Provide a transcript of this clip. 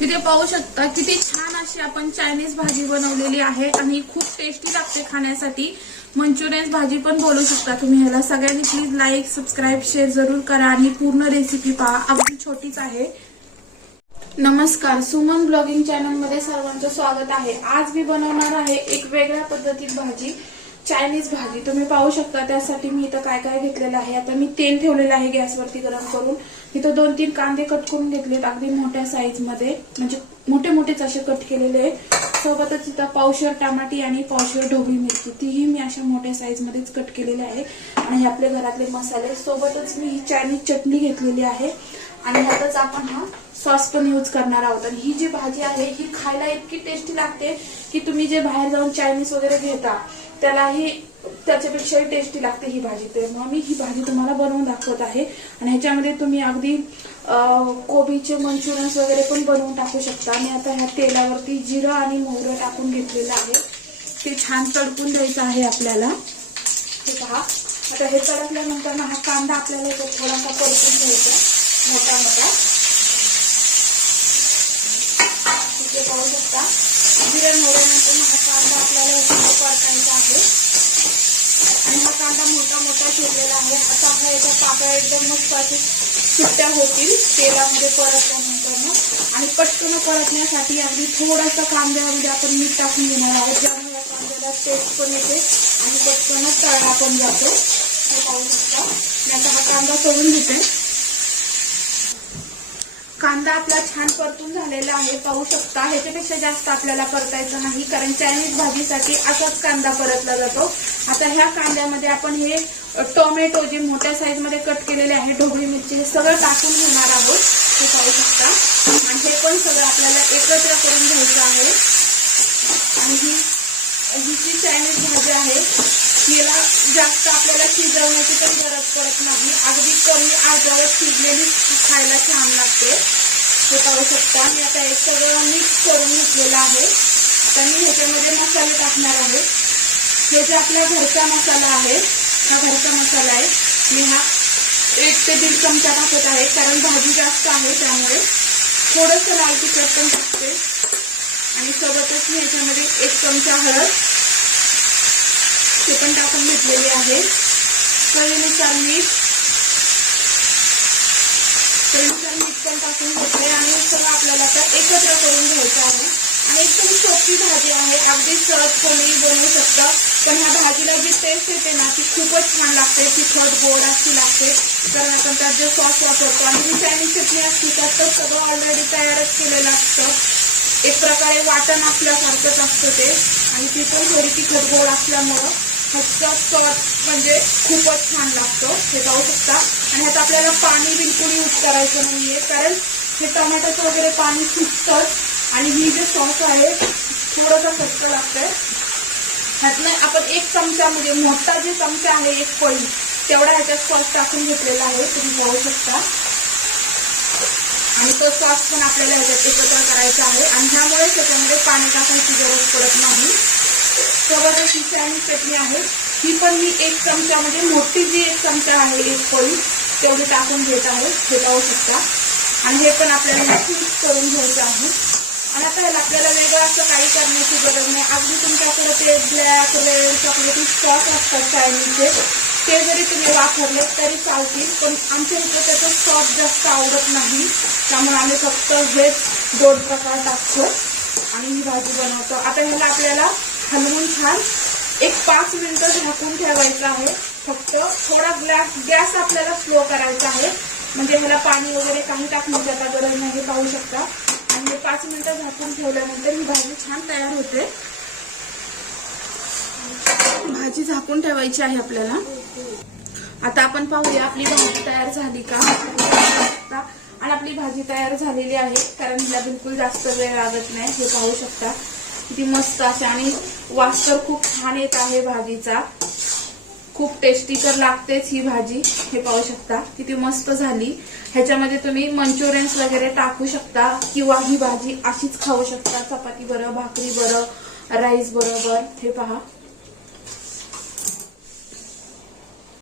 तिथे पाहू शकता किती छान अशी आपण चायनीज भाजी बनवलेली आहे आणि खूप टेस्टी लागते खाण्यासाठी। मंचुरियन भाजी पण बोलू शकता तुम्ही ह्याला। सगळ्यांनी प्लीज लाईक सबस्क्राईब शेअर जरूर करा आणि पूर्ण रेसिपी पहा, अगदी छोटीच आहे। नमस्कार, सुमन ब्लॉगिंग चॅनल मध्ये सर्वांचं स्वागत आहे। आज मी बनवणार आहे एक वेगळ्या पद्धतीत भाजी, चायनीज भाजी। तुम्ही पाहू शकता त्यासाठी मी इथं काय काय घेतलेलं आहे। आता मी तेल ठेवलेलं आहे गॅसवरती गरम करून। इथं 2-3 कांदे कट करून घेतलेत अगदी मोठ्या साईज मध्ये, म्हणजे मोठे मोठेच असे कट केलेले आहे। सोबतच इथं पावशेर टमाटी आणि पावशेर ढोबळी मिरची, तीही मी अशा मोठ्या साईज मध्येच कट केलेले आहे। आणि हे आपले घरातले मसाले, सोबतच मी ही चायनीज चटणी घेतलेली आहे आणि ह्यातच आपण हा सॉस पण यूज करणार आहोत। आणि ही जी भाजी आहे ही खायला इतकी टेस्टी लागते की तुम्ही जे बाहेर जाऊन चायनीज वगैरे घेता त्यालाही त्याच्यापेक्षाही टेस्टी लागते ही भाजी। त्यामुळे मी ही भाजी तुम्हाला बनवून दाखवत आहे। आणि ह्याच्यामध्ये तुम्ही अगदी कोबीचे मंचुरियन्स वगैरे पण बनवून टाकू शकता। आणि आता ह्या तेलावरती जिरं आणि मोहरी टाकून घेतलेलं आहे, ते छान तडकून द्यायचं आहे आपल्याला। हे पहा, आता हे तडकल्यानंतर ना हा कांदा आपल्याला थोडासा परतून घ्यायचा मोठा मोठा। इथे पाहू शकता जिरं मोहरीनंतर हा कांदा आपल्याला परतायचा आहे आणि हा कांदा मोठा मोठा चिरलेला आहे। आता हा याच्या पाकळ्या एकदम मस्त अशी सुट्ट्या होतील तेलामध्ये परतल्यानंतर। आणि पटकन परतण्यासाठी अगदी थोडासा कांद्यामध्ये आपण मीठ टाकून घेणार आहोत, ज्यामुळे या कांद्याला टेस्ट पण येते आणि पटकन तळला पण जातो। हे पाहू शकता मी आता हा कांदा तळून घेते। कांदा आपला छान परतून झालेला आहे, पाहू शकता। ह्याच्यापेक्षा जास्त आपल्याला परतायचं नाही, कारण चायनीज भाजीसाठी असाच कांदा परतला जातो। आता ह्या कांद्यामध्ये आपण हे टोमॅटो जे मोठ्या साईज मध्ये कट केलेले आहे, ढोबळी मिरची, हे सगळं टाकून घेणार आहोत। हे पाहू शकता आणि हे पण सगळं आपल्याला एकत्र करून घ्यायचं आहे। आणि ही जी चायनीज भाजी आहे याला जास्त आपल्याला शिजवण्याची पण गरज पडत नाही, अगदी कमी आजावर शिजलेली खायला छान लागते। हे पाहू शकता मी आता हे सगळं मिक्स करून घेतलेलं आहे। आता मी ह्याच्यामध्ये मसाले टाकणार आहे। हे जे आपला घरचा मसाला आहे, हा घरचा मसाला आहे, मी हा 1 ते 1.5 चमचा टाकत आहे, कारण भाजी जास्त आहे त्यामुळे। थोडंसं लाल तिखट पण टाकते आणि सोबतच मी ह्याच्यामध्ये 1 चमचा हळद ते पण टाकून घेतलेली आहे। चवीनुसार मीठ पण टाकून घेतले आणि सगळं आपल्याला आता एकत्र करून घ्यायचं आहे। आणि एकदम सोपी भाजी आहे, अगदी सहज कोणी बनवू शकतं, पण ह्या भाजीला जी टेस्ट येते ना ती खूपच छान लागते, तिखट गोड अशी लागते। कारण आपण त्यात जे सॉस वापरतो आणि जी चायनीज चटणी असते त्यात तर सगळं ऑलरेडी तयारच केलेलं असतं, एक प्रकारे वाटण असल्यासारखंच असतं ते। आणि ती पण थोडी तिखट गोड असल्यामुळं ह्याचा सॉस म्हणजे खूपच छान लागतो। हे पाहू शकता। आणि ह्यात आपल्याला पाणी बिलकुल यूज करायचं नाहीये, कारण हे टोमॅटोचं वगैरे पाणी सुटतं आणि ही जे सॉस आहे थोडंसं घट्ट लागतंय। ह्यातनं आपण 1 चमचा म्हणजे मोठा जे चमचा आहे 1 पळी तेवढा ह्याच्यात सॉस टाकून घेतलेला आहे, तुम्ही पाहू शकता। आणि तो सॉस पण आपल्याला ह्याच्यात एकत्र करायचा आहे आणि ह्यामुळे त्याच्यामध्ये पाणी टाकायची गरज पडत नाही। सोबतच ही चायनीज चटणी आहे, ही पण मी 1 चमचा म्हणजे मोठी जी 1 चमचा आहे 1 पळी तेवढी टाकून घेत आहे, हे पाहू शकता। आणि हे पण आपल्याला मिक्स करून घ्यायचं आहे। आणि आता ह्याला आपल्याला वेगळं असं काही करण्याची गरज नाही, अगदी तुमच्याकडे ते ब्लॅक रेड चॉकलेटी सॉस असतात चायनीजचे, ते जरी तुम्ही वापरले तरी चालतील, पण आमच्या इथं त्याचं सॉस जास्त आवडत नाही, त्यामुळे आम्ही फक्त हेच 2 प्रकार टाकतो आणि ही भाजी बनवतो। आता ह्याला आपल्याला हलवून छान 5 मिनिटं झाकून ठेवायचं आहे। फक्त थोडा गॅस आपल्याला स्लो करायचा आहे, म्हणजे ह्याला पाणी वगैरे काही टाकण्याची आता गरज नाही, पाहू शकता। आणि 5 मिनिटं झाकून ठेवल्यानंतर ही भाजी छान तयार होते। भाजी झाकून ठेवायची आहे आपल्याला। आता आपण पाहूया आपली भाजी तयार झाली का। आणि आपली भाजी तयार झालेली आहे, कारण हिला बिलकुल जास्त वेळ लागत नाही। हे पाहू शकता किती मस्त अशी, आणि वास तर खूप छान येत आहे भाजीचा, खूप टेस्टी तर लागतेच ही भाजी। हे पाहू शकता किती मस्त झाली। ह्याच्यामध्ये तुम्ही मंचुरियन्स वगैरे टाकू शकता किंवा ही भाजी अशीच खाऊ शकता, चपाती बरोबर, भाकरी बरोबर, राईस बरोबर। हे पहा